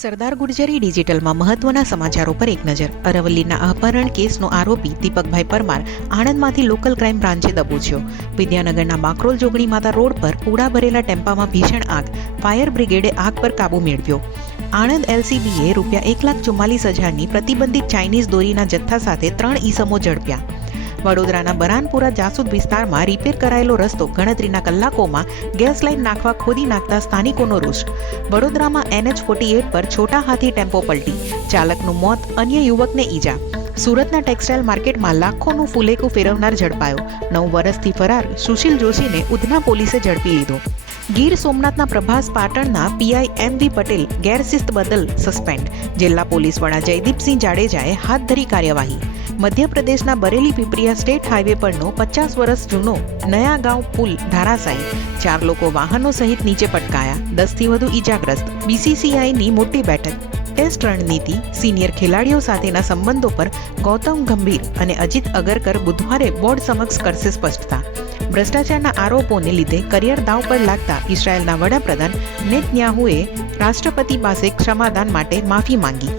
સરદાર ગુર્જરી ડિજિટલમાં મહત્વના સમાચારો પર એક નજર. અરવલ્લીના અપહરણ કેસનો આરોપી દીપકભાઈ પરમાર આણંદમાંથી લોકલ ક્રાઇમ બ્રાન્ચે દબોચ્યો. વિદ્યાનગરના બાકરોલ જોગણી માતા રોડ પર પૂડા ભરેલા ટેમ્પામાં ભીષણ આગ. ફાયર બ્રિગેડે આગ પર કાબુ મેળવ્યો. આણંદ એલસીબીએ ₹1,44,000ની પ્રતિબંધિત ચાઇનીઝ દોરીના જથ્થા સાથે 3 ઈસમો ઝડપ્યા. વડોદરાના બરાનપુરા જાસૂદ વિસ્તારમાં રિપેર કરાયેલો રસ્તો ગણતરીના કલાકોમાં ગેસ લાઇન નાખવા ખોદી નાખતા સ્થાનિકોનો રોષ. વડોદરામાં NH48 પર છોટા હાથી ટેમ્પો પલટી, ચાલકનું મોત, અન્ય યુવકને ઈજા. સુરતના ટેક્સટાઇલ માર્કેટમાં લાખોનું ફુલેકું ફેરવનાર ઝડપાયો. 9 વર્ષથી ફરાર સુશીલ જોશીને ઉધના પોલીસે ઝડપી લીધો. ગીર સોમનાથના પ્રભાસ પાટણના પીઆઈ MV પટેલ ગેરશિસ્ત બદલ સસ્પેન્ડ. જિલ્લા પોલીસ વડા જયદીપસિંહ જાડેજાએ હાથ ધરી કાર્યવાહી. મધ્યપ્રદેશના બરેલી પીપરિયા સ્ટેટ હાઈવે પરનો 50 વર્ષ જૂનો નયા ગાંવ પુલ ધરાશાયી. 4 લોકો વાહનો સહિત નીચે પટકાયા. 10થી વધુ ઈજાગ્રસ્ત. BCCIની મોટી બેઠક. ટેસ્ટ રણનીતિ, સિનિયર ખેલાડીઓ સાથેના સંબંધો પર ગૌતમ ગંભીર અને અજીત અગરકર બુધવારે બોર્ડ સમક્ષ કરશે સ્પષ્ટતા. ભ્રષ્ટાચારના આરોપોને લીધે કરિયર દાવ પર લાગતા ઇઝરાયેલના વડાપ્રધાન નેતન્યાહુએ રાષ્ટ્રપતિ પાસે ક્ષમાદાન માટે માફી માંગી.